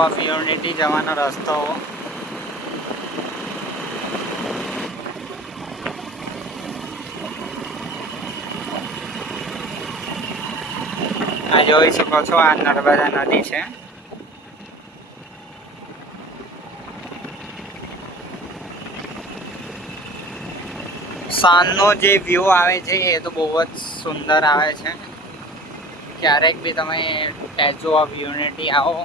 Of unity જવાનો રસ્તો આ જોઈ શકો છો. આ નર્મદા નદી છે. સાંજનો જે વ્યૂ આવે છે એ તો બહુ જ સુંદર આવે છે. ક્યારેક બી તમે સ્ટેચ્યુ ઓફ યુનિટી આવો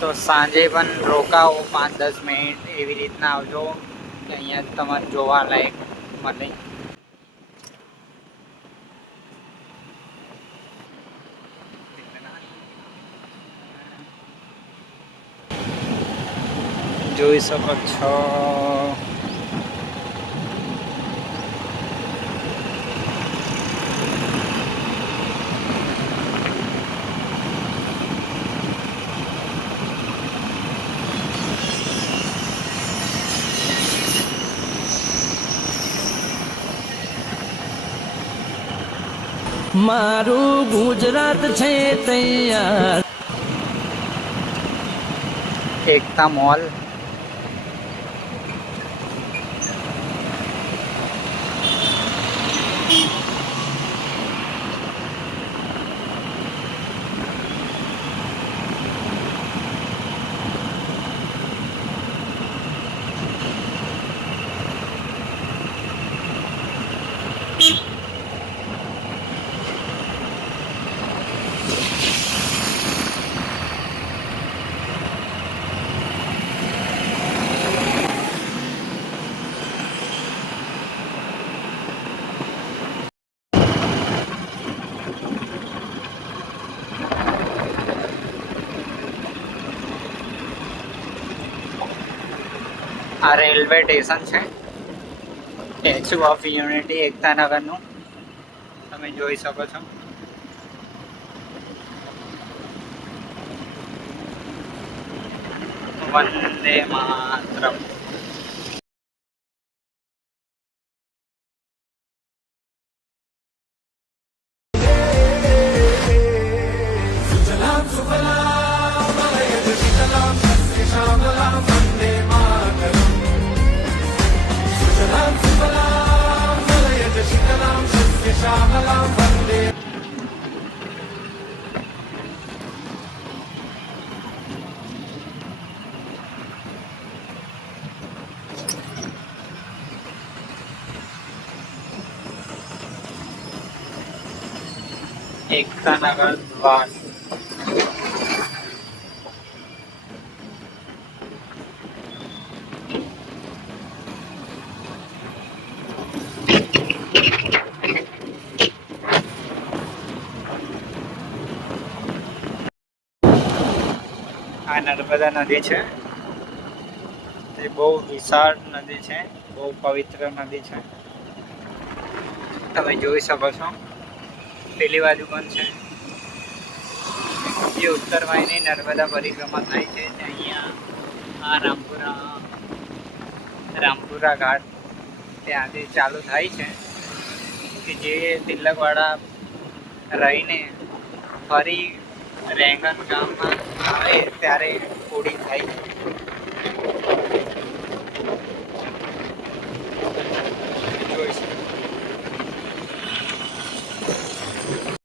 તો સાંજે પણ રોકાવો 5-10 મિનિટ એવી રીતના આવજો કે અહીંયા તમારે જોવા લાયક મળે. જોઈ શકો છો. મારું ગુજરાત છે તૈયાર. એકતા મોલ આ રેલવે સ્ટેશન છે. સ્ટેચ્યુ ઓફ યુનિટી એકતાનગરનું તમે જોઈ શકો છો. વંદે માતરમ. એકતાનગર દ્વાર. આ નર્મદા નદી છે. તે બહુ વિશાળ નદી છે, બહુ પવિત્ર નદી છે. તમે જોઈ શકો છો. પેલી બાજુ પણ છે. જે ઉત્તર વાહિની નર્મદા પરિક્રમા થાય છે તે અહીંયા આ રામપુરા ઘાટ ત્યાંથી ચાલુ થાય છે કે જે તિલકવાડા રહીને ફરી રેંગણ ગામમાં આવે ત્યારે પૂરી થાય છે.